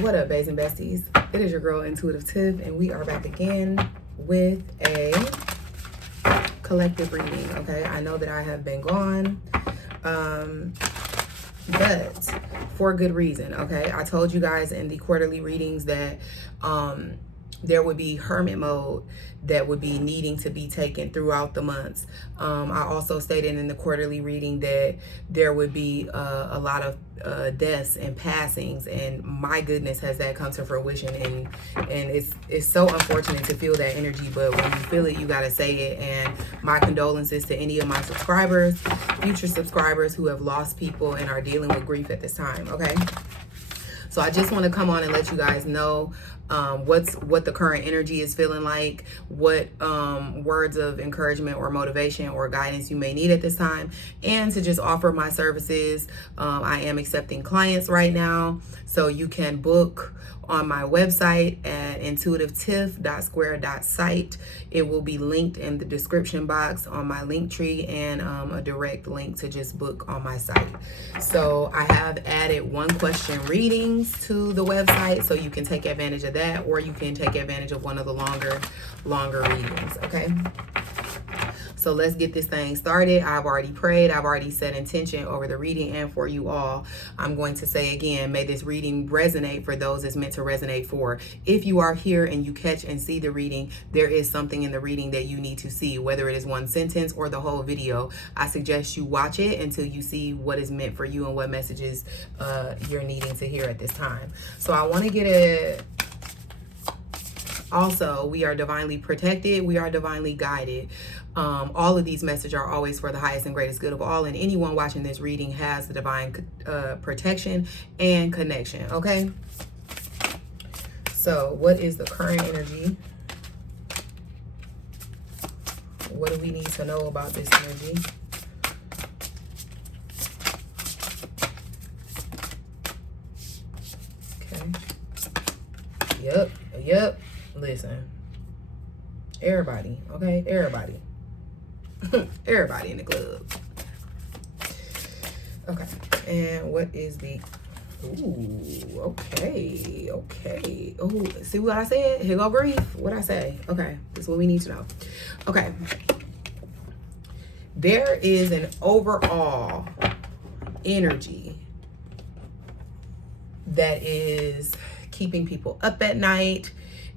What up, bays and besties? It is your girl, Intuitive Tiff, and we are back again with a collective reading, okay? I know that I have been gone, but for good reason, okay? I told you guys in the quarterly readings that there would be hermit mode that would be needing to be taken throughout the months. I also stated in the quarterly reading that there would be a lot of deaths and passings, and my goodness, has that come to fruition. And it's so unfortunate to feel that energy, but when you feel it, you gotta say it. And my condolences to any of my subscribers, future subscribers who have lost people and are dealing with grief at this time, okay? So I just want to come on and let you guys know what the current energy is feeling like, what words of encouragement or motivation or guidance you may need at this time, and to just offer my services. I am accepting clients right now, so you can book on my website at intuitivetiff.square.site. It will be linked in the description box on my link tree, and a direct link to just book on my site. So I have added 1-question readings to the website, so you can take advantage of that, or you can take advantage of one of the longer readings, okay? So let's get this thing started. I've already prayed. I've already set intention over the reading and for you all. I'm going to say again, may this reading resonate for those it's meant to resonate for. If you are here and you catch and see the reading, there is something in the reading that you need to see, whether it is one sentence or the whole video. I suggest you watch it until you see what is meant for you and what messages you're needing to hear at this time. So I want to get a... Also, we are divinely protected. We are divinely guided. All of these messages are always for the highest and greatest good of all, and anyone watching this reading has the divine protection and connection, okay? So what is the current energy? What do we need to know about this energy? Okay. Yep. Listen. Everybody, okay? Everybody. Everybody in the club. Okay. And what is the... Ooh, okay. Oh, see what I said? Here go grief. What I say? Okay. This is what we need to know. Okay. There is an overall energy that is keeping people up at night.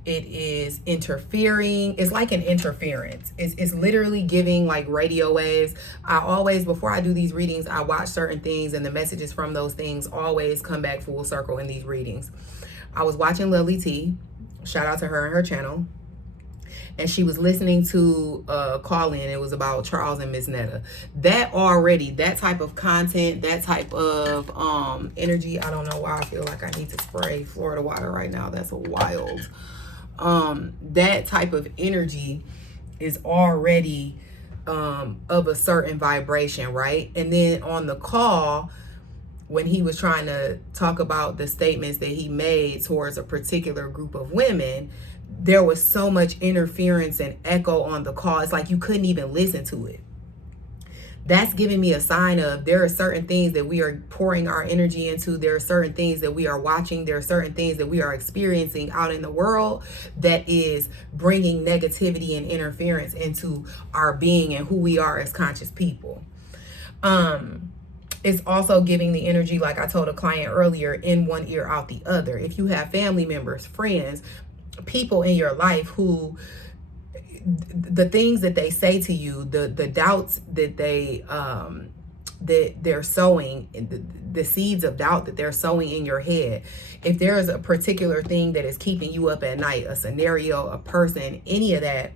It is interfering. It's like an interference. It's literally giving like radio waves. I always, before I do these readings, I watch certain things, and the messages from those things always come back full circle in these readings. I was watching Lily T. Shout out to her and her channel. And she was listening to call in. It was about Charles and Miss Netta. That type of content, that type of energy. I don't know why I feel like I need to spray Florida water right now. That's wild. That type of energy is already of a certain vibration, right? And then on the call, when he was trying to talk about the statements that he made towards a particular group of women, there was so much interference and echo on the call. It's like you couldn't even listen to it. That's giving me a sign of there are certain things that we are pouring our energy into. There are certain things that we are watching. There are certain things that we are experiencing out in the world that is bringing negativity and interference into our being and who we are as conscious people. It's also giving the energy, like I told a client earlier, in one ear, out the other. If you have family members, friends, people in your life who... the things that they say to you, the doubts that they're sowing, the seeds of doubt that they're sowing in your head, if there is a particular thing that is keeping you up at night, a scenario, a person, any of that,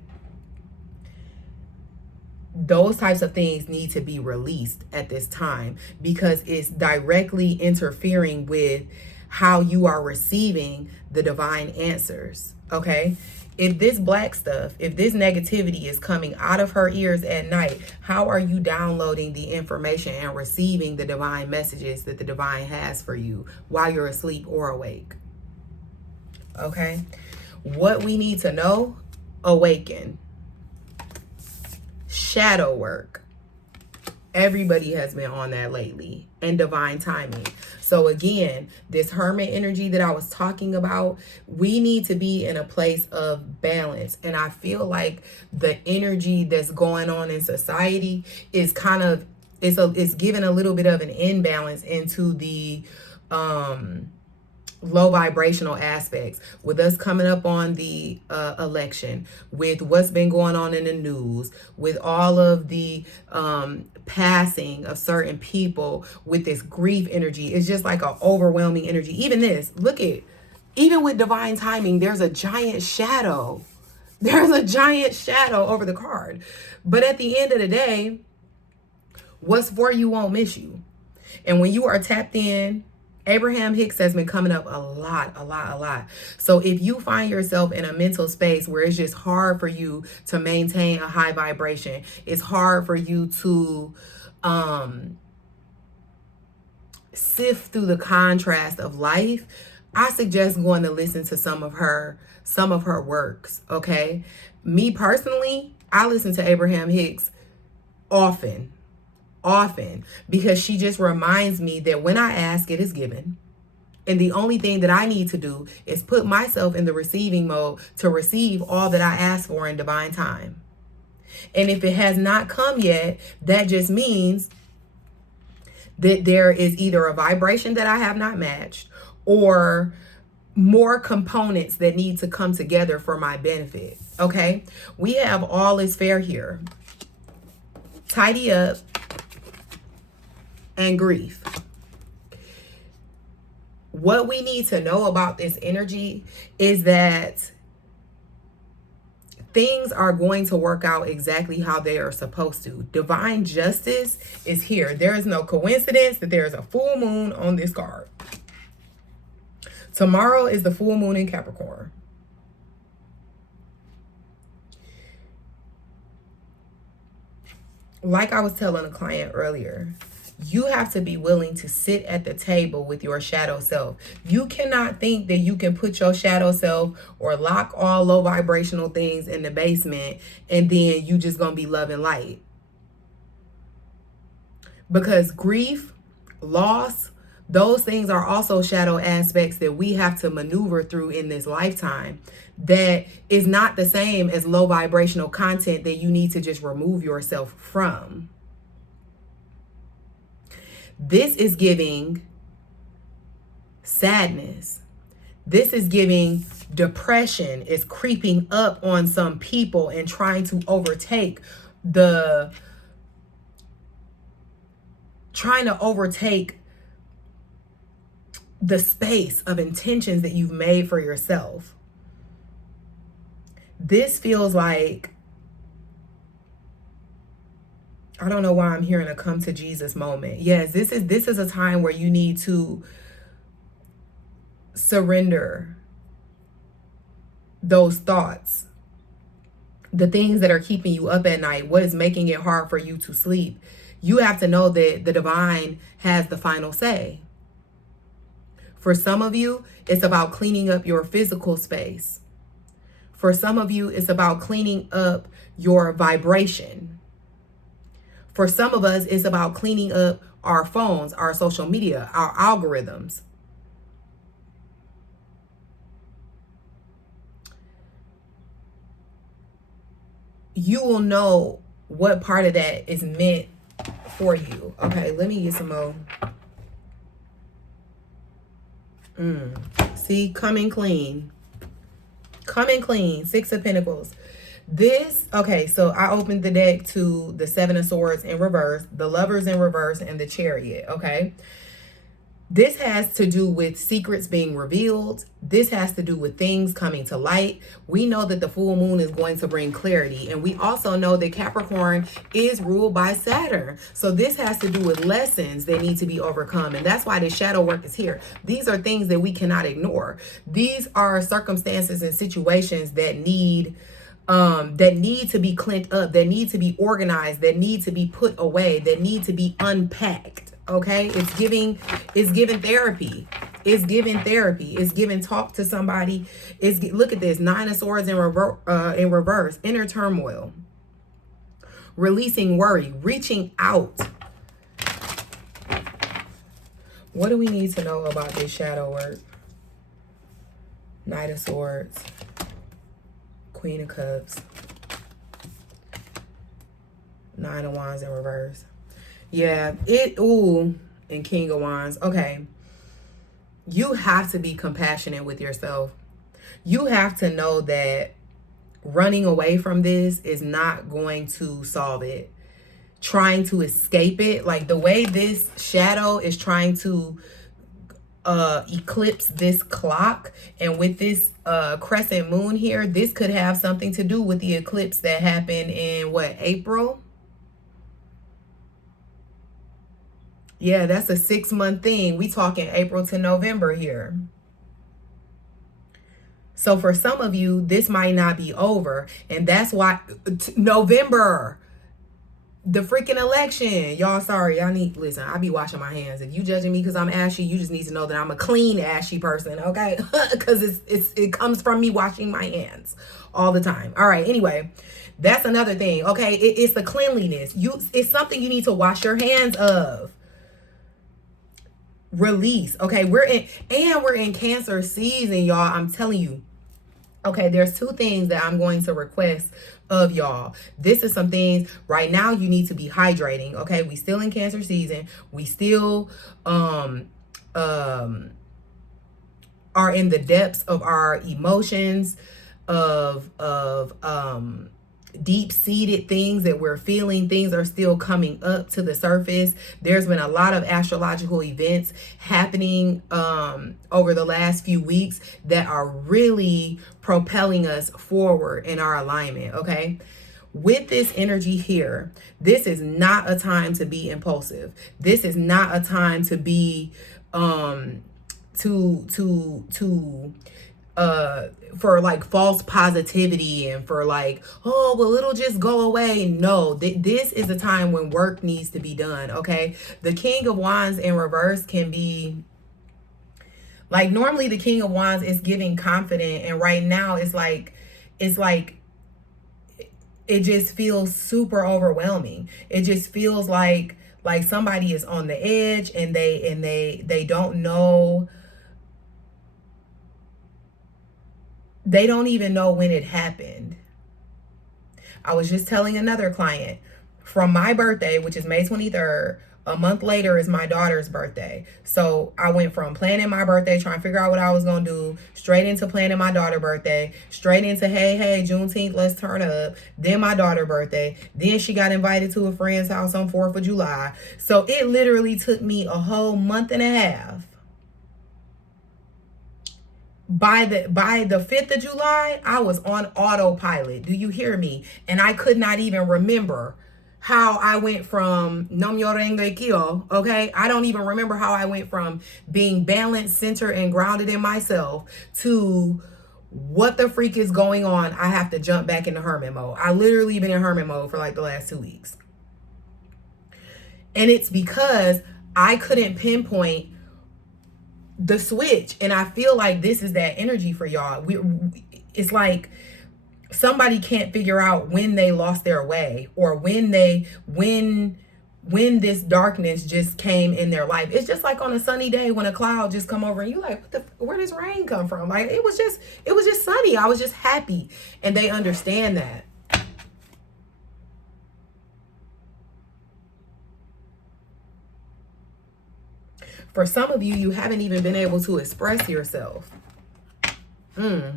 those types of things need to be released at this time, because it's directly interfering with how you are receiving the divine answers, okay? If this black stuff, if this negativity is coming out of her ears at night, how are you downloading the information and receiving the divine messages that the divine has for you while you're asleep or awake? Okay. What we need to know: awaken, shadow work, Everybody has been on that lately, and divine timing. So again, this hermit energy that I was talking about, we need to be in a place of balance. And I feel like the energy that's going on in society is kind of, it's giving a little bit of an imbalance into the low vibrational aspects, with us coming up on the election, with what's been going on in the news, with all of the passing of certain people, with this grief energy. It's just like an overwhelming energy. Even this, look at, even with divine timing, there's a giant shadow. There's a giant shadow over the card. But at the end of the day, what's for you won't miss you. And when you are tapped in, Abraham Hicks has been coming up a lot. So if you find yourself in a mental space where it's just hard for you to maintain a high vibration, it's hard for you to sift through the contrast of life, I suggest going to listen to some of her works, okay? Me personally, I listen to Abraham Hicks often, because she just reminds me that when I ask, it is given. And the only thing that I need to do is put myself in the receiving mode to receive all that I ask for in divine time. And if it has not come yet, that just means that there is either a vibration that I have not matched, or more components that need to come together for my benefit. Okay? We have all is fair here. Tidy up and grief. What we need to know about this energy is that things are going to work out exactly how they are supposed to. Divine justice is here. There is no coincidence that there is a full moon on this card. Tomorrow is the full moon in Capricorn. Like I was telling a client earlier, you have to be willing to sit at the table with your shadow self. You cannot think that you can put your shadow self or lock all low vibrational things in the basement and then you just gonna be loving light. Because grief, loss, those things are also shadow aspects that we have to maneuver through in this lifetime. That is not the same as low vibrational content that you need to just remove yourself from. This is giving sadness. This is giving depression is creeping up on some people and trying to overtake the space of intentions that you've made for yourself. This feels like, I don't know why I'm hearing a come to Jesus moment. Yes, this is a time where you need to surrender those thoughts, the things that are keeping you up at night, what is making it hard for you to sleep. You have to know that the divine has the final say. For some of you, it's about cleaning up your physical space. For some of you, it's about cleaning up your vibration. For some of us, it's about cleaning up our phones, our social media, our algorithms. You will know what part of that is meant for you. Okay, let me get some more. See, coming clean. Coming clean. Six of Pentacles. This, okay, so I opened the deck to the Seven of Swords in reverse, the Lovers in reverse, and the Chariot, okay? This has to do with secrets being revealed. This has to do with things coming to light. We know that the full moon is going to bring clarity. And we also know that Capricorn is ruled by Saturn. So this has to do with lessons that need to be overcome. And that's why the shadow work is here. These are things that we cannot ignore. These are circumstances and situations that need to be cleaned up, that need to be organized, that need to be put away, that need to be unpacked. Okay, it's giving therapy. It's giving therapy. It's giving talk to somebody. Look at this, Nine of Swords in reverse, inner turmoil, releasing worry, reaching out What do we need to know about this shadow work? Knight of Swords. Queen of Cups. Nine of Wands in reverse. Yeah, and King of Wands. Okay. You have to be compassionate with yourself. You have to know that running away from this is not going to solve it. Trying to escape it, like the way this shadow is trying to eclipse this clock, and with this crescent moon here, this could have something to do with the eclipse that happened in what, April? Yeah, that's a 6-month thing. We talking April to November here. So for some of you, this might not be over. And that's why November, the freaking election. Y'all, sorry. Y'all need, listen, I be washing my hands. If you judging me because I'm ashy, you just need to know that I'm a clean ashy person, okay? Because it comes from me washing my hands all the time. All right, anyway, that's another thing, okay? It's the cleanliness. It's something you need to wash your hands of. Release, okay? We're in Cancer season, y'all. I'm telling you. Okay, there's 2 things that I'm going to request of y'all. This is some things right now you need to be hydrating. Okay, we still in Cancer season. We still are in the depths of our emotions, of deep-seated things that we're feeling. Things are still coming up to the surface. There's been a lot of astrological events happening over the last few weeks that are really propelling us forward in our alignment, okay? With this energy here, this is not a time to be impulsive. This is not a time to be for like false positivity and for like, oh, well, it'll just go away. No, this is a time when work needs to be done, okay? The King of Wands in reverse can be like, normally the King of Wands is giving confident, and right now it's like it just feels super overwhelming. It just feels like somebody is on the edge and they don't know. They don't even know when it happened. I was just telling another client, from my birthday, which is May 23rd, a month later is my daughter's birthday. So I went from planning my birthday, trying to figure out what I was going to do, straight into planning my daughter's birthday, straight into, hey, Juneteenth, let's turn up. Then my daughter's birthday. Then she got invited to a friend's house on 4th of July. So it literally took me a whole month and a half. By the 5th of July, I was on autopilot. Do you hear me? And I could not even remember how I went from Nam Myoho Renge Kyo, okay? I don't even remember how I went from being balanced, centered, and grounded in myself to what the freak is going on. I have to jump back into hermit mode. I literally been in hermit mode for like the last 2 weeks. And it's because I couldn't pinpoint the switch. And I feel like this is that energy for y'all. It's like somebody can't figure out when they lost their way, or when this darkness just came in their life. It's just like on a sunny day when a cloud just come over and you like, where does rain come from? Like it was just sunny. I was just happy. And they understand that. For some of you, you haven't even been able to express yourself.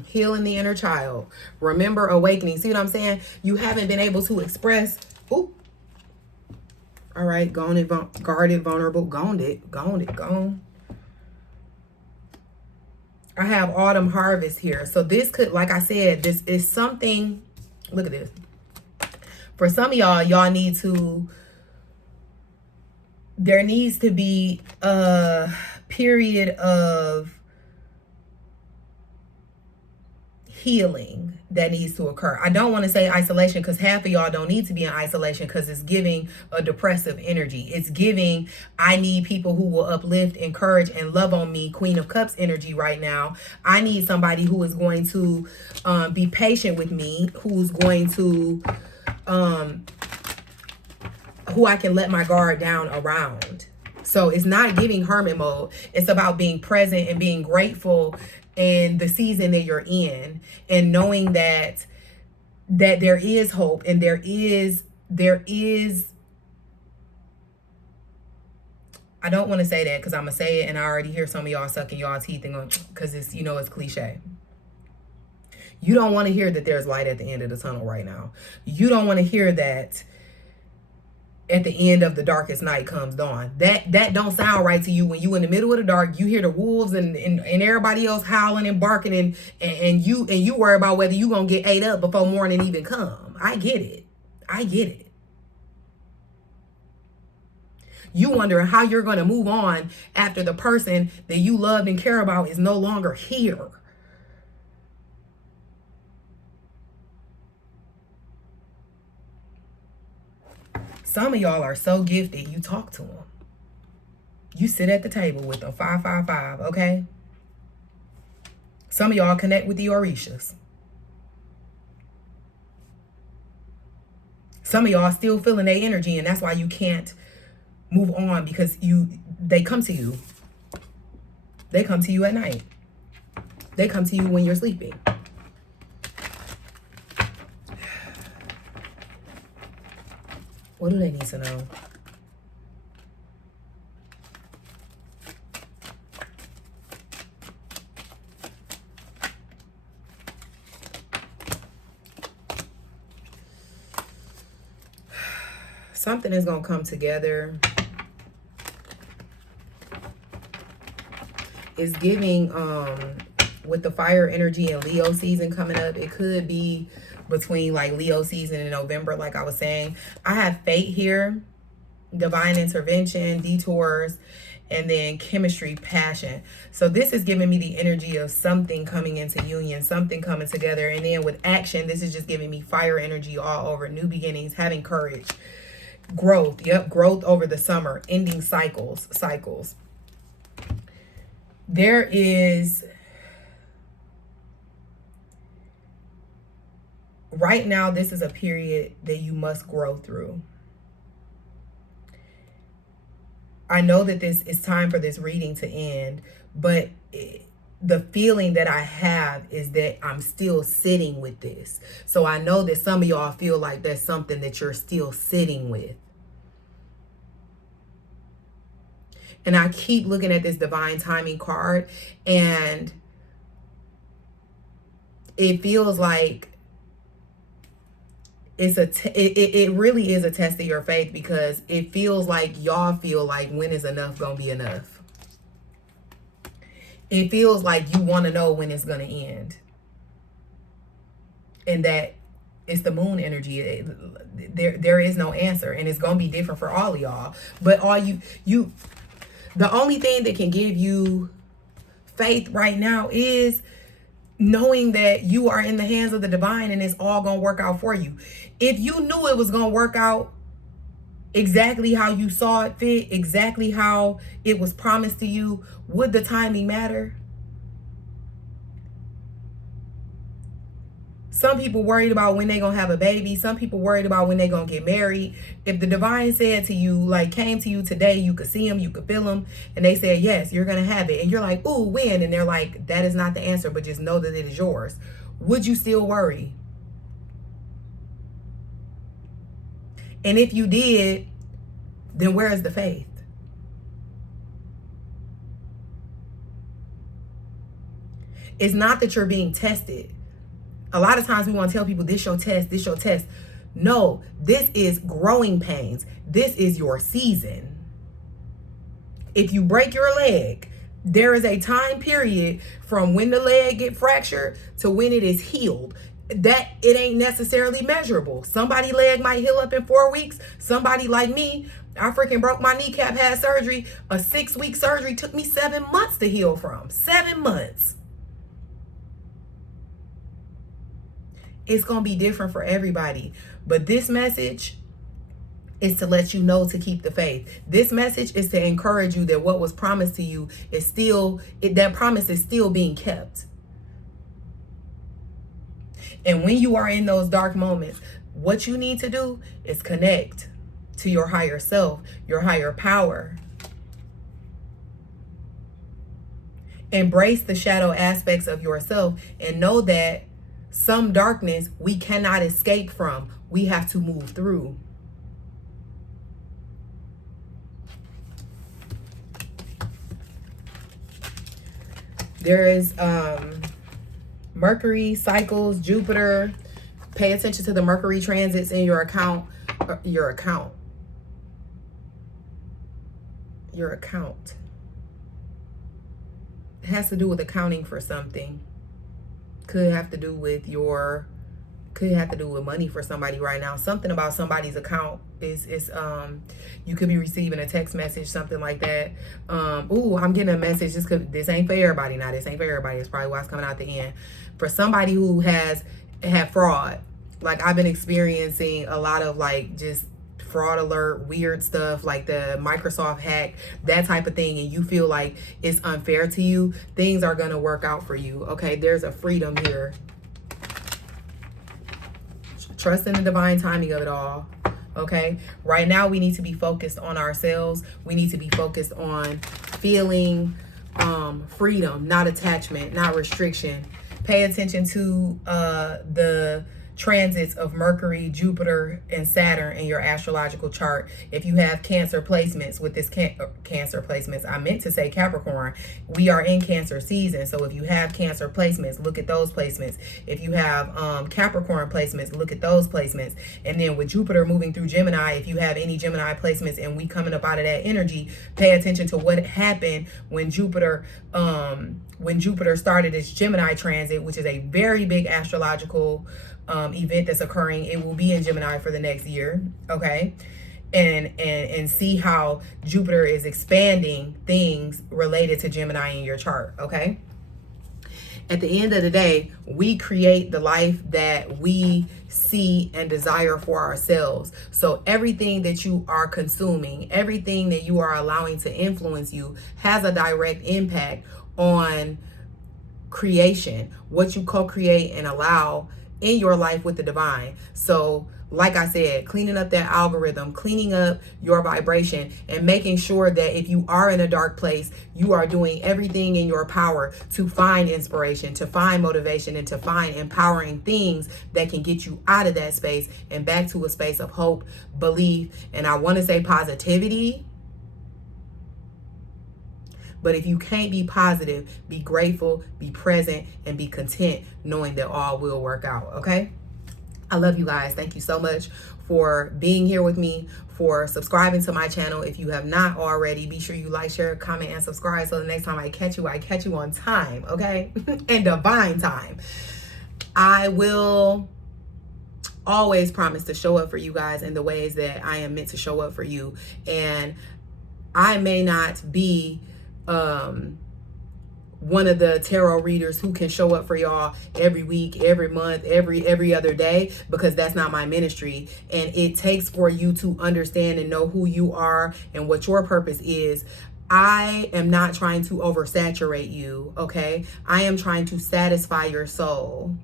Healing the inner child. Remember awakening. See what I'm saying? You haven't been able to express. Ooh. All right. Guarded, vulnerable. Gone. I have autumn harvest here. So this could, like I said, this is something. Look at this. For some of y'all need to. There needs to be a period of healing that needs to occur. I don't want to say isolation, because half of y'all don't need to be in isolation, because it's giving a depressive energy. It's giving, I need people who will uplift, encourage, and love on me, Queen of Cups energy right now. I need somebody who is going to be patient with me, who's going to who I can let my guard down around. So it's not giving hermit mode. It's about being present and being grateful in the season that you're in, and knowing that there is hope, and there is I don't want to say that because I'm gonna say it and I already hear some of y'all sucking y'all teeth and going, because it's, you know, it's cliche. You don't want to hear that there's light at the end of the tunnel right now. You don't want to hear that at the end of the darkest night comes dawn. That don't sound right to you when you in the middle of the dark. You hear the wolves and everybody else howling and barking, and you worry about whether you gonna get ate up before morning even come. I get it. I get it. You wondering how you're gonna move on after the person that you loved and care about is no longer here. Some of y'all are so gifted, you talk to them. You sit at the table with them, 555, okay? Some of y'all connect with the Orishas. Some of y'all still feeling their energy, and that's why you can't move on, because they come to you. They come to you at night. They come to you when you're sleeping. What do they need to know? Something is going to come together. It's giving, with the fire energy and Leo season coming up, it could be between like Leo season and November, like I was saying. I have fate here, divine intervention, detours, and then chemistry, passion. So this is giving me the energy of something coming into union, something coming together. And then with action, this is just giving me fire energy all over, new beginnings, having courage, growth. Yep, growth over the summer, ending cycles. There is, right now, this is a period that you must grow through. I know that this is time for this reading to end, but the feeling that I have is that I'm still sitting with this. So I know that some of y'all feel like there's something that you're still sitting with. And I keep looking at this divine timing card, and it feels like it really is a test of your faith, because it feels like y'all feel like, when is enough gonna be enough? It feels like you want to know when it's gonna end, and that it's the moon energy. There is no answer, and it's gonna be different for all of y'all. But the only thing that can give you faith right now is knowing that you are in the hands of the divine, and it's all gonna work out for you. If you knew it was gonna work out exactly how you saw it fit, exactly how it was promised to you, would the timing matter? Some people worried about when they gonna have a baby. Some people worried about when they gonna get married. If the divine said to you, like came to you today, you could see them, you could feel them, and they said, yes, you're gonna have it. And you're like, ooh, when? And they're like, that is not the answer, but just know that it is yours. Would you still worry? And if you did, then where is the faith? It's not that you're being tested. A lot of times we want to tell people, this your test, this your test. No, this is growing pains. This is your season. If you break your leg, there is a time period from when the leg get fractured to when it is healed. That it ain't necessarily measurable. Somebody's leg might heal up in 4 weeks. Somebody like me, I freaking broke my kneecap, had surgery. A 6-week surgery took me 7 months to heal from. 7 months. It's going to be different for everybody. But this message is to let you know to keep the faith. This message is to encourage you that what was promised to you is still, that promise is still being kept. And when you are in those dark moments, what you need to do is connect to your higher self, your higher power. Embrace the shadow aspects of yourself and know that some darkness we cannot escape from. We have to move through. There is Mercury cycles, Jupiter. Pay attention to the Mercury transits in your account. Your account. It has to do with accounting for something. Could have to do with money for somebody right now. Something about somebody's account is you could be receiving a text message, something like that. Ooh, I'm getting a message. This ain't for everybody. Now, this ain't for everybody. It's probably why it's coming out the end. For somebody who has had fraud, like I've been experiencing a lot of like just fraud alert, weird stuff like the Microsoft hack, that type of thing, and you feel like it's unfair to you, things are going to work out for you. Okay, there's a freedom here. Trust in the divine timing of it all. Okay, right now we need to be focused on ourselves. We need to be focused on feeling freedom, not attachment, not restriction. Pay attention to the transits of Mercury, Jupiter, and Saturn in your astrological chart. If you have Cancer placements with this Cancer placements, I meant to say Capricorn. We are in Cancer season, so if you have Cancer placements, look at those placements. If you have Capricorn placements, look at those placements. And then with Jupiter moving through Gemini, if you have any Gemini placements and we coming up out of that energy, pay attention to what happened when Jupiter started its Gemini transit, which is a very big astrological event that's occurring. It will be in Gemini for the next year. Okay, and see how Jupiter is expanding things related to Gemini in your chart. Okay, at the end of the day, we create the life that we see and desire for ourselves. So everything that you are consuming, everything that you are allowing to influence you, has a direct impact on creation, what you co-create and allow in your life with the divine. So like I said, cleaning up that algorithm, cleaning up your vibration, and making sure that if you are in a dark place, you are doing everything in your power to find inspiration, to find motivation, and to find empowering things that can get you out of that space and back to a space of hope, belief, and I want to say positivity. But if you can't be positive, be grateful, be present, and be content knowing that all will work out, okay? I love you guys. Thank you so much for being here with me, for subscribing to my channel. If you have not already, be sure you like, share, comment, and subscribe so the next time I catch you on time, okay? And divine time. I will always promise to show up for you guys in the ways that I am meant to show up for you. And I may not be one of the tarot readers who can show up for y'all every week, every month, every other day, because that's not my ministry. And it takes for you to understand and know who you are and what your purpose is. I am not trying to oversaturate you, okay? I am trying to satisfy your soul.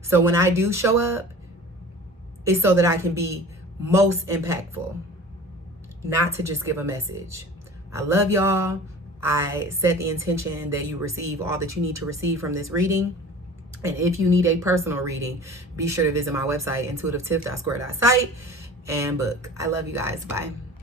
So when I do show up, it's so that I can be most impactful, not to just give a message. I love y'all. I set the intention that you receive all that you need to receive from this reading. And if you need a personal reading, be sure to visit my website, intuitivetips.square.site, and book. I love you guys. Bye.